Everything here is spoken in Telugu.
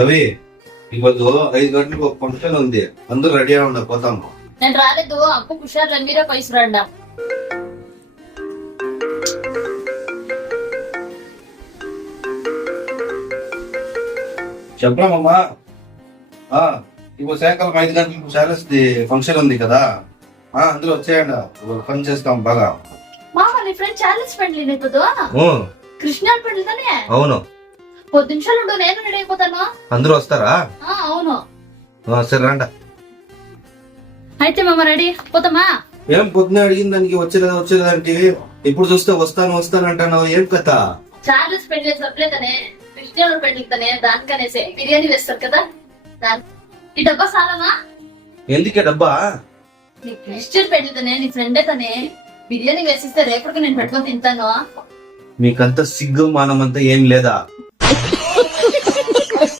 రవి ఇప్పుడు 5 గంటలకు ఒక ఫంక్షన్ ఉంది, అందరూ రెడీ ఉండ పోతాము. నేను రాలేదు, అప్పు కుషార్ మీరే పోయిసురండా. చెప్పరామమ్మా. ఇప్పుడు సాయంకాలం 5 గంటలకు శాలస్ ఫంక్షన్ ఉంది కదా, అందరూ వచ్చేయండి, పని చేస్తాం బాగా. మామ నీ ఫ్రెండ్ చార్లెస్ పెండ్లి నీతో కృష్ణ పెండ్లి తానే. అవును, 10 నిమిషాలు ఉండు, నేను రెడీ అయిపోతాను. అందరూ వస్తారా? అవును. సరే రండి. అయితే మామ రెడీ పోతామా? ఏం పొద్దున అడిగిన దానికి వచ్చేదంటే ఇప్పుడు చూస్తే వస్తాను అంటున్నావు, ఏం కథ? చార్లెస్ పెండ్లి చెప్పలేదనే, కృష్ణ పెండ్లి తనే, దానికనేసే బిర్యానీ వేస్తారు కదా. ఈ డబ్బా సాలమా? ఎందుకే డబ్బా? నీ క్రిస్టియన్ పెళ్లి తనే, నీ ఫ్రెండే తనే, బిర్యానీ వేసిస్తే రేపటికి నేను పెట్టుకొని తింటాను. మీకంతా సిగ్గు మానమంతా ఏం లేదా?